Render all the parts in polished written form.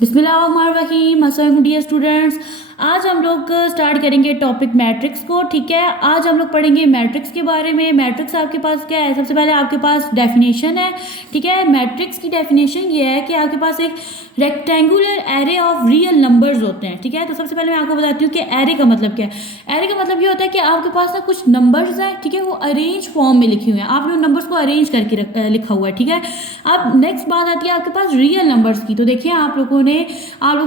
बिस्मिल्लाहिर्रहमानिर्रहीम। अस्सलाम dear students, आज हम लोग स्टार्ट करेंगे टॉपिक मैट्रिक्स को। ठीक है, आज हम लोग पढ़ेंगे मैट्रिक्स के बारे में। मैट्रिक्स आपके पास क्या है? सबसे पहले आपके पास डेफिनेशन है। ठीक है, मैट्रिक्स की डेफिनेशन ये है कि आपके पास एक rectangular array of real numbers होते हैं। ठीक है, तो सबसे पहले मैं आपको बताती हूँ कि एरे का मतलब क्या है। एरे का मतलब ये होता है कि आपके पास ना कुछ नंबर्स हैं, ठीक है, वो अरेंज फॉर्म में लिखे हुए हैं। आपने उन नंबर्स को अरेंज करके लिखा हुआ है। ठीक है, अब नेक्स्ट बात आती है आपके पास रियल नंबर्स की। तो देखिए आप लोग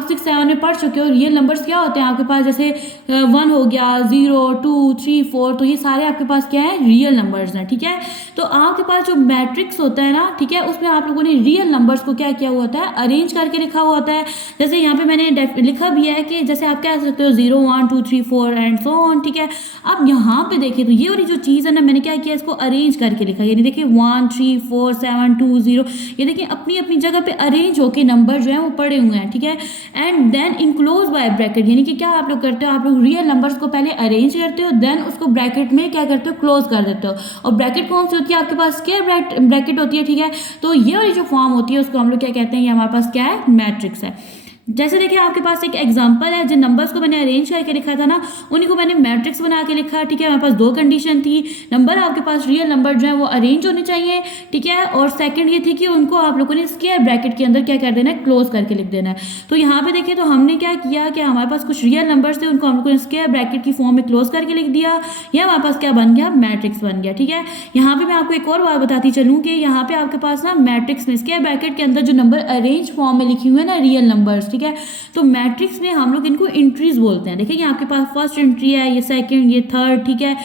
6-7 में पढ़ चुके हो रियल नंबर्स क्या होते हैं आपके पास। जैसे 1 हो गया, 0, 2, 3, 4, तो ये सारे आपके पास क्या है? रियल नंबर्स हैं। ठीक है, तो आपके पास जो मैट्रिक्स होता है ना, ठीक है, उसमें आप लोगों ने रियल नंबर्स को क्या किया हुआ होता है? अरेंज करके लिखा हुआ होता है। जैसे यहाँ पे मैंने लिखा भी है कि जैसे आप कह सकते हो 0, 1, 2, 3, 4 एंड सो ऑन। ठीक है, अब यहाँ पे देखिए तो ये वाली जो चीज़ है ना, मैंने क्या किया, इसको अरेंज करके लिखा। यानी देखिए 1, 3, 4, 7, 2, 0, ये देखिए अपनी अपनी जगह पे अरेंज होके नंबर जो है वो पड़े हुए हैं। ठीक है, and then enclose by bracket, यानी कि क्या आप लोग करते हो, आप लोग रियल नंबर्स को पहले अरेंज करते हो, देन उसको ब्रैकेट में क्या करते हो? क्लोज कर देते हो। और ब्रैकेट कौन सी होती है आपके पास? स्क्वायर ब्रैकेट होती है। ठीक है, तो ये वाली जो फॉर्म होती है उसको हम लोग क्या कहते हैं? ये हमारे पास क्या है? मैट्रिक्स है। जैसे देखिए आपके पास एक एग्जांपल है, जिन नंबर्स को मैंने अरेंज करके लिखा था ना, उन्हीं को मैंने मैट्रिक्स बना के लिखा। ठीक है, हमारे पास 2 कंडीशन थी। नंबर आपके पास रियल नंबर जो है वो अरेंज होने चाहिए। ठीक है, और सेकंड ये थी कि उनको आप लोगों ने स्क्वायर ब्रैकेट के अंदर क्या कर देना है? क्लोज करके लिख देना है। तो यहाँ पे देखिए तो हमने क्या किया कि हमारे पास कुछ रियल नंबर्स थे, उनको हम लोगों ने स्क्वायर ब्रैकेट की फॉर्म में क्लोज करके लिख दिया। यह हमारे पास क्या बन गया? मैट्रिक्स बन गया। ठीक है, यहाँ पे मैं आपको एक और बात बताती चलूँ कि यहाँ पे आपके पास ना मैट्रिक्स में स्क्वायर ब्रैकेट के अंदर जो नंबर अरेंज फॉर्म में लिखे हुए हैं ना, रियल नंबर्स, ठीक है, तो मैट्रिक्स में हम लोग इनको एंट्रीज बोलते हैं। देखिए आपके पास फर्स्ट एंट्री है, ये सेकंड, ये थर्ड, ठीक है,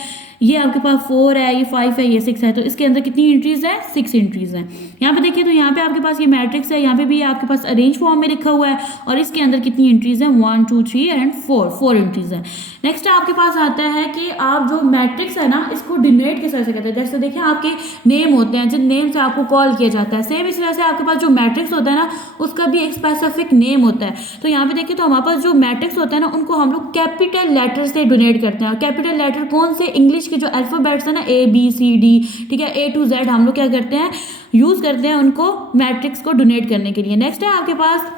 ये आपके पास 4 है, ये 5 है, ये 6 है। तो इसके अंदर कितनी एंट्रीज है? 6 एंट्रीज हैं। यहाँ पे देखिए तो यहाँ पे आपके पास ये मैट्रिक्स है, यहाँ पे भी आपके पास अरेंज फॉर्म में लिखा हुआ है, और इसके अंदर कितनी एंट्रीज है? 1, 2, 3 एंड 4 एंट्रीज है। नेक्स्ट आपके पास आता है कि आप जो मैट्रिक्स है ना, इसको डिनोट किस तरह से करते हैं। जैसे देखिए आपके नेम होते हैं, जिन नेम से आपको कॉल किया जाता है, सेम इस तरह से आपके पास जो मैट्रिक्स होता है ना, उसका भी एक स्पेसिफिक नेम होता है। तो यहाँ पे देखिए तो हमारे पास जो मैट्रिक्स होता है ना, उनको हम लोग कैपिटल लेटर से डोनेट करते हैं। और कैपिटल लेटर कौन से? इंग्लिश के जो अल्फाबेट्स है ना, ABCD, ठीक है, A to Z, हम लोग क्या करते हैं? यूज करते हैं उनको मैट्रिक्स को डोनेट करने के लिए। नेक्स्ट है आपके पास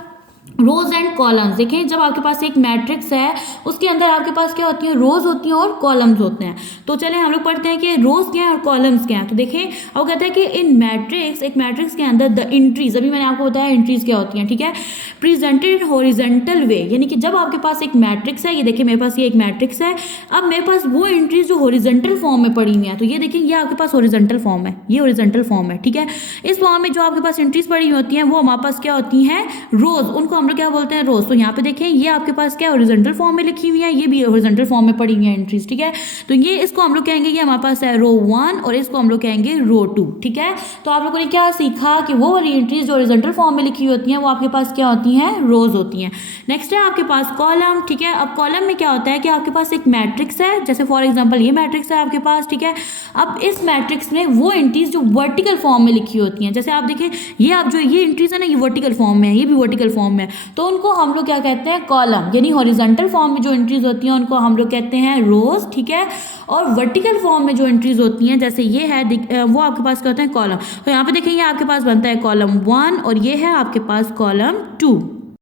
रोज एंड कॉलम्स। देखें जब आपके पास एक मैट्रिक्स है, उसके अंदर आपके पास क्या होती है? रोज होती हैं और कॉलम्स होते हैं। तो चले हम लोग पढ़ते हैं कि रोज क्या है और कॉलम्स क्या है। तो देखें अब कहते हैं कि इन मैट्रिक्स, एक मैट्रिक्स के अंदर द एंट्रीज, अभी मैंने आपको बताया एंट्रीज क्या होती हैं। ठीक है, प्रेजेंटेड हॉरिजॉन्टल वे, यानी कि जब आपके पास एक मैट्रिक्स है, ये देखिए मेरे पास ये एक मैट्रिक्स है, अब मेरे पास वो एंट्रीज जो हॉरिजॉन्टल फॉर्म में पड़ी हुई हैं। तो ये देखिए ये आपके पास हॉरिजॉन्टल फॉर्म है, ये हॉरिजॉन्टल फॉर्म है। ठीक है, इस फॉर्म में जो आपके पास एंट्रीज पड़ी हुई होती हैं वो हमारे पास क्या होती हैं? रोज, उनको हम लोग क्या बोलते हैं? रोज। तो यहाँ पे देखें ये आपके पास क्या हॉरिजॉन्टल फॉर्म में लिखी हुई है, ये भी हॉरिजॉन्टल फॉर्म में पड़ी हुई है एंट्रीज। ठीक है, तो ये इसको हम लोग कहेंगे, ये हमारे पास है रो 1 और इसको हम लोग कहेंगे रो 2। ठीक है, तो आप लोगों ने क्या सीखा कि वो वाली एंट्रीज जो हॉरिजॉन्टल फॉर्म में लिखी होती हैं वो आपके पास क्या होती हैं? रोज होती हैं। नेक्स्ट है आपके पास कॉलम। ठीक है, अब कॉलम में क्या होता है कि आपके पास एक मैट्रिक्स है, जैसे फॉर एग्जाम्पल ये मैट्रिक्स है आपके पास। ठीक है, अब इस मैट्रिक्स में वो एंट्रीज जो वर्टिकल फॉर्म में लिखी होती हैं, जैसे आप देखिए ये आप जो ये एंट्रीज है ना, ये वर्टिकल फॉर्म में है, ये भी वर्टिकल फॉर्म में है, तो उनको हम लोग क्या कहते हैं? कॉलम। यानी हॉरिजॉन्टल फॉर्म में जो एंट्रीज होती हैं उनको हम लोग कहते हैं रोज। ठीक है, और वर्टिकल फॉर्म में जो एंट्रीज होती हैं, जैसे ये है, वो आपके पास क्या होता है? कॉलम। तो यहाँ पे देखिए ये आपके पास बनता है कॉलम 1 और ये है आपके पास कॉलम 2।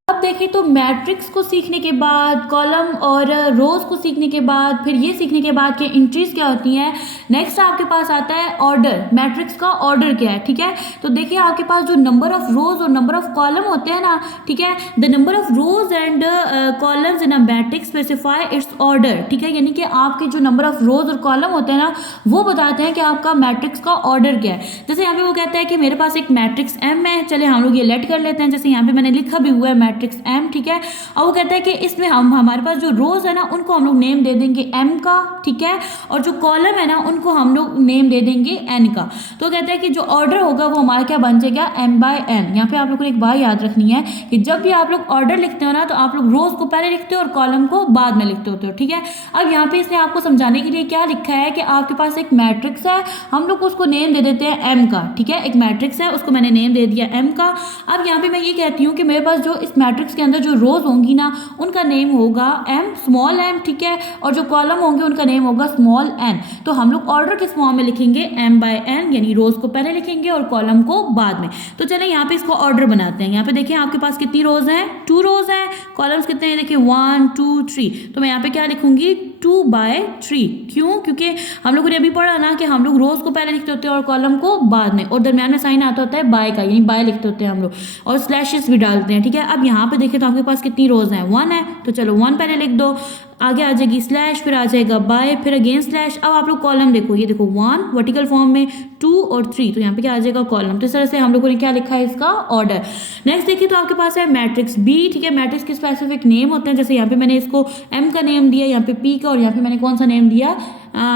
अब देखिए तो मैट्रिक्स को सीखने के बाद, कॉलम और रोज को सीखने के बाद, फिर ये सीखने के बाद कि एंट्रीज क्या होती हैं, नेक्स्ट आपके पास आता है ऑर्डर। मैट्रिक्स का ऑर्डर क्या है? ठीक है, तो देखिए आपके पास जो नंबर ऑफ रोज और नंबर ऑफ कॉलम होते हैं ना, ठीक है, the number of rose and columns in a matrix specify it's order. ठीक है, यानी कि आपके जो नंबर ऑफ रोज और कॉलम होते हैं ना, वो बताते हैं कि आपका मैट्रिक्स का ऑर्डर क्या है। जैसे यहाँ पे वो कहता है कि मेरे पास एक मैट्रिक्स M है, चले हम लोग ये लेट कर लेते हैं, जैसे यहाँ पे मैंने लिखा भी हुआ है मैट्रिक्स M। ठीक है, और वो कहता है कि इसमें हमारे पास जो रोज है ना, उनको हम लोग नेम दे देंगे M का। ठीक है, और जो कॉलम है ना, उनको हम लोग नेम दे देंगे N का। तो कहता है कि जो ऑर्डर होगा वो हमारा क्या बन जाएगा? M/N। यहाँ पे आप लोग को एक बात याद रखनी है कि जब भी आप लोग ऑर्डर लिखते हो ना, तो आप लोग रोज को पहले लिखते हो और कॉलम को बाद में लिखते होते हो। ठीक है, अब यहाँ पे इसने आपको समझाने के लिए क्या लिखा है कि आपके पास एक मैट्रिक्स है, हम लोग उसको नेम दे देते हैं M का। ठीक है, एक मैट्रिक्स है, उसको मैंने नेम दे दिया M का। अब यहाँ पे मैं ये कहती हूँ कि मेरे पास जो इस मैट्रिक्स के अंदर जो रोज होंगी ना उनका नेम होगा m स्मॉल m, ठीक है, और जो कॉलम होंगे उनका नेम होगा स्मॉल n। तो हम लोग ऑर्डर किस फॉर्म में लिखेंगे, m/n, यानी रोज को पहले लिखेंगे और कॉलम को बाद में। तो चले यहाँ पे इसको ऑर्डर बनाते हैं। यहाँ पे देखिए आपके पास कितनी रोज हैं, 2 रोज हैं। कॉलम्स कितने हैं, देखिए 1 2 3। तो मैं यहाँ पे क्या लिखूंगी, 2/3। क्यों, क्योंकि हम लोगों ने अभी पढ़ा ना कि हम लोग रोज को पहले लिखते होते हैं और कॉलम को बाद में, और दरम्यान में साइन आता होता है बाय का, यानी बाय लिखते होते हैं हम लोग, और स्लैशेस भी डालते हैं, ठीक है। अब यहाँ पे देखिए तो आपके पास कितनी रोज हैं, 1 है, तो चलो 1 पहले लिख दो, आगे आ जाएगी स्लैश, फिर आ जाएगा बाय, फिर अगेन स्लैश। अब आप लोग कॉलम देखो, ये देखो 1 वर्टिकल फॉर्म में, 2 और 3, तो यहाँ पे क्या आ जाएगा, कॉलम। तो इस तरह से हम लोगों ने क्या लिखा है, इसका ऑर्डर। नेक्स्ट देखिए तो आपके पास है मैट्रिक्स बी, ठीक है। मैट्रिक्स के स्पेसिफिक नेम होते हैं, जैसे यहाँ पे मैंने इसको एम का नेम दिया, यहाँ पे पी का, और यहाँ पे मैंने कौन सा नेम दिया,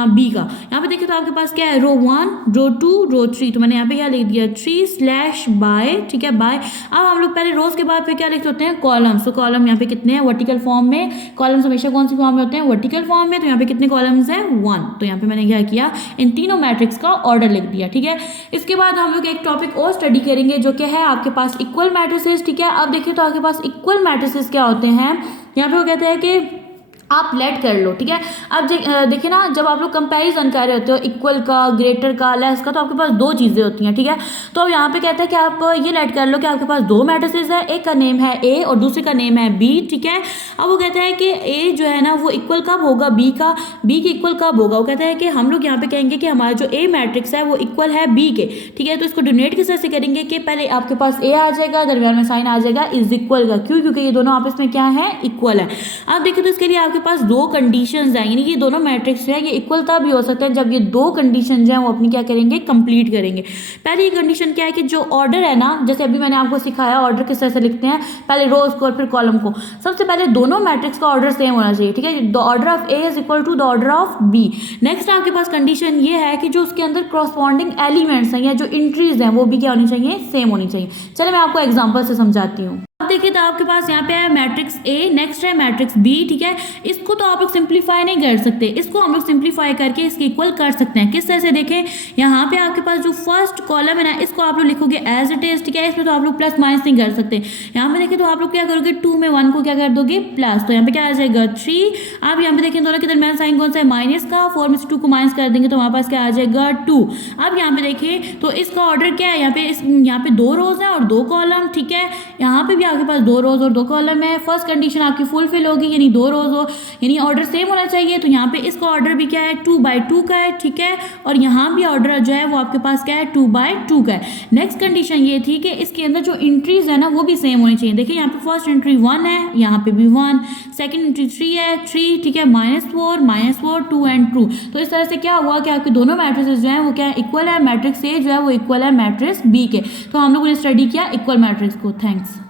बी का। यहाँ पे देखिए तो आपके पास क्या है, रो 1 रो 2 रो 3, तो मैंने यहाँ पे क्या लिख दिया, 3/बाय, ठीक है, बाय। अब हम लोग पहले रोज के बाद फिर क्या लिखते होते हैं, कॉलम्स। तो कॉलम यहाँ पे कितने हैं, वर्टिकल फॉर्म में। कॉलम्स हमेशा कौन सी फॉर्म में होते हैं, वर्टिकल फॉर्म में। तो यहाँ पे कितने कॉलम्स हैं, 1। तो यहाँ पे मैंने क्या किया, इन तीनों मैट्रिक्स का ऑर्डर लिख दिया, ठीक है। इसके बाद हम लोग एक टॉपिक और स्टडी करेंगे जो कि है आपके पास इक्वल मैट्रिसेस, ठीक है। अब देखिए तो आपके पास इक्वल मैट्रिसेस क्या होते हैं, यहाँ पे वो कहते हैं कि आप लेट कर लो, ठीक है। अब देखिए ना, जब आप लोग कंपैरिजन कर रहे होते हो इक्वल का, ग्रेटर का, लेस का, तो आपके पास 2 चीज़ें होती हैं, ठीक है। तो अब यहाँ पे कहता है कि आप ये लेट कर लो कि आपके पास 2 मैट्रिसेस है, एक का नेम है ए और दूसरे का नेम है बी, ठीक है। अब वो कहता है कि ए जो है ना वो इक्वल कब होगा बी का, बी के इक्वल कब होगा। वो कहता है कि हम लोग यहाँ पे कहेंगे कि हमारा जो ए मैट्रिक्स है वो इक्वल है बी के, ठीक है। तो इसको डिनोट किस तरह से करेंगे कि पहले आपके पास ए आ जाएगा, दरम्यान में साइन आ जाएगा इज इक्वल का, क्यों, क्योंकि ये दोनों आपस में क्या है, इक्वल है। अब देखिए तो इसके लिए आपके पास 2 कंडीशंस हैं, यानी कि दोनों मैट्रिक्स जो है ये इक्वल तब भी हो सकते हैं जब ये 2 कंडीशन जो है वो अपनी क्या करेंगे, कंप्लीट करेंगे। पहली कंडीशन क्या है कि जो ऑर्डर है ना, जैसे अभी मैंने आपको सिखाया ऑर्डर किस तरह से लिखते हैं, पहले रोज को और फिर कॉलम को। सबसे पहले दोनों मैट्रिक्स का ऑर्डर सेम होना चाहिए, ठीक है। The order of A is equal to the order of B. Next आपके पास कंडीशन ये है कि जो उसके अंदर कॉरस्पॉन्डिंग एलिमेंट्स हैं या जो इंट्रीज हैं वो भी क्या होनी चाहिए, सेम होनी चाहिए। चलिए मैं आपको एग्जाम्पल से समझाती हूँ। अब देखिए तो आपके पास यहाँ पे है मैट्रिक्स ए, नेक्स्ट है मैट्रिक्स बी, ठीक है। इसको तो आप लोग सिंप्लीफाई नहीं कर सकते, इसको हम लोग सिंप्लीफाई करके इसके इक्वल कर सकते हैं। किस तरह से देखें, यहाँ पे आपके पास जो फर्स्ट कॉलम है ना इसको आप लोग लिखोगे एज इट इज, ठीक है। इसमें तो आप लोग प्लस माइनस नहीं कर सकते। यहाँ पे देखिए तो आप लोग क्या करोगे, 2 में 1 को क्या कर दोगे, प्लस, तो यहाँ पे क्या आ जाएगा 3। अब यहाँ पे देखिए दोनों के दरमियान साइन कौन सा है, माइनस का, 4 में से 2 को माइनस कर देंगे तो हमारे पास क्या आ जाएगा 2। अब यहाँ पे देखिए तो इसका ऑर्डर क्या है, यहाँ पे 2 रोज है और 2 कॉलम, ठीक है। यहाँ पे भी आपके पास 2 रोज और 2 कॉलम है। फर्स्ट कंडीशन आपकी फुलफिल होगी, यानी 2 रोज हो, यानी ऑर्डर सेम होना चाहिए। तो यहाँ पे इसका ऑर्डर भी क्या है, 2/2 का है, ठीक है। और यहाँ भी ऑर्डर जो है वो आपके पास क्या है, 2/2 का है। नेक्स्ट कंडीशन ये थी कि इसके अंदर जो एंट्रीज है ना वो भी सेम होनी चाहिए। देखिए यहाँ पे फर्स्ट एंट्री 1 है, यहाँ पे भी 1, सेकंड एंट्री 3 है, 3, ठीक है, -4 2 एंड 2। तो इस तरह से क्या हुआ कि आपके दोनों मैट्रिसेस जो है वो क्या इक्वल है, मैट्रिक्स ए जो है वो इक्वल है मैट्रिक्स बी के। तो हम लोगों ने स्टडी किया इक्वल मैट्रिक्स को। थैंक्स।